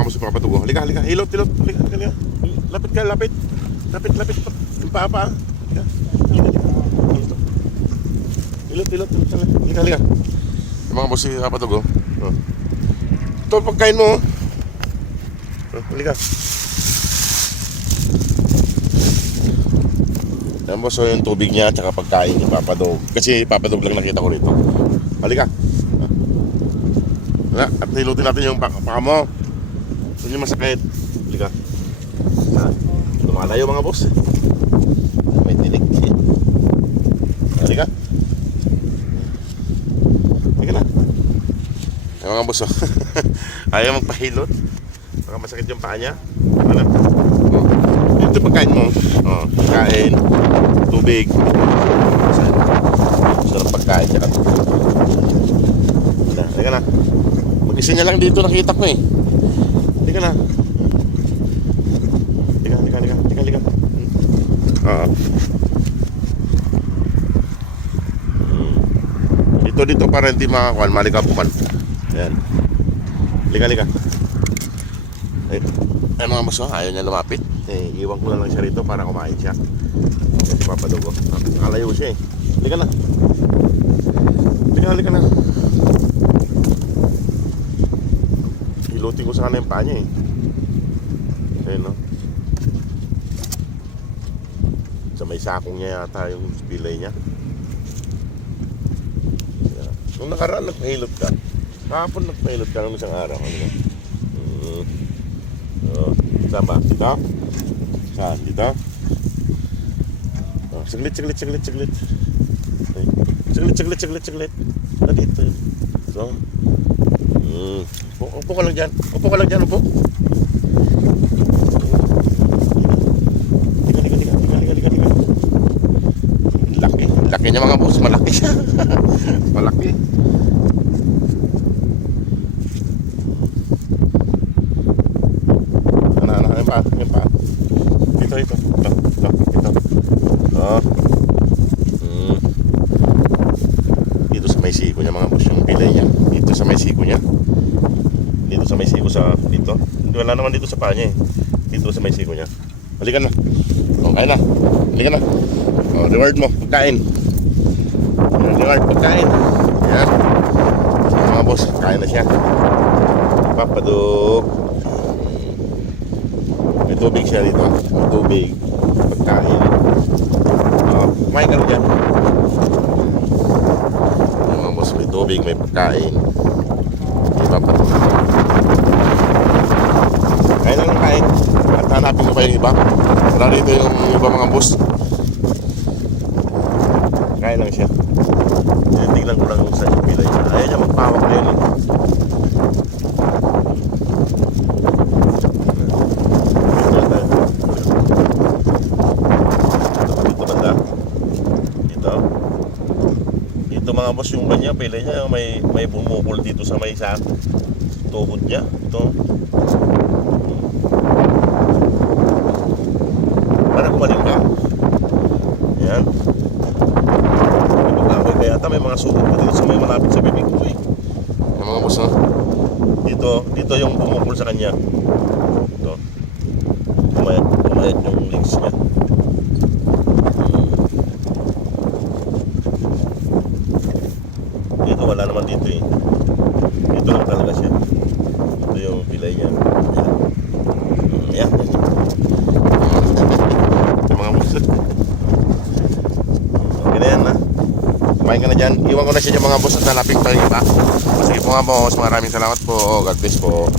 mga boss, papatugo. Halika, halika, hilot, hilot. Halika, halika. Lapit ka, lapit. Lapit, lapit. Yung paa. Halika, halika, halika. Hilot, hilot. Halika, halika. Yung mga boss, papatugo. Ito, pagkain mo. Halika. Yan boss, so yung tubig niya, tsaka pagkain ni Papa Dog. Kasi Papa Dog lang nakita ko rito. Halika. At hilutin natin yung paka mo. Hindi masakit. Halika. Lumalayo mga boss. May tinig. Halika. Halika na. Ay mga boss, ayaw magpahilot. Baka masakit yung paa niya. Ano? Ito pagkain mo. Pagkain, tubig. Sarap pagkain. Halika na. Mag-isa niya lang dito, nakita ko eh. Halika na. Halika. Dito para hindi makakuan, malikapukan. Ayan. Halika. Ay mga boss, ayaw niya lumapit. Iwan ko lang siya rito para kumain siya. Kasi papadugo. Nakalayo siya eh. Halika na. Halika na. Hilutin ko sana yung paa niya eh. Ayun no. Sa may sakong niya yata yung pilay niya. Nung nakaraan nagpahilot ka. Kahapon nagpahilot ka nung isang araw. Saan ba? Dito? Saan? Dito? Saglit. Saglit. Dito. So. Upo ka lang dyan. Upo. Laki niya mga boss. Malaki siya. Malaki. Yan pa. Ito. Dito sa may siko niya mga boss, yung pilay niya. Dito sa may siko niya. Dito sa may siko sa dito. Wala naman dito sa paa niya eh. Dito sa may siko niya. Halika na. Kain na. Halika na. Reward mo, pagkain. Reward, pagkain. Yan. Mga boss, kain na siya. Papadok. May tubig siya dito. May tubig. Pagkain. Kumain ka rin dyan. Mga boss, may tubig, may pagkain. May papatok. Kain lang ng kain. At hanapin ko pa yung iba. Wala dito yung iba mga boss. Kain lang siya. Tignan ko lang sa yung pilay niya. Ayaw niya magpawak na yun eh. Ito mga boss, yung kanya pilay niya may bumukol dito sa may sa tuhod niya. Ito. Para kumaling ka. Ayan. Kaya ata may mga sugat pa dito sa may malapit sa bibig ko eh. Yung mga boss, no? Dito yung bumukol sa kanya. Ito. Kumayat yung legs niya. Dito wala naman dito eh. Dito lang talaga siya. Ito yung pilay niya. Yan. Yung mga boss. Okay na yan, ha? Kumain ka na dyan. Iwan ko na siya yung mga boss at nalapit pa rin pa. Sige po nga boss. Maraming salamat po. God bless po.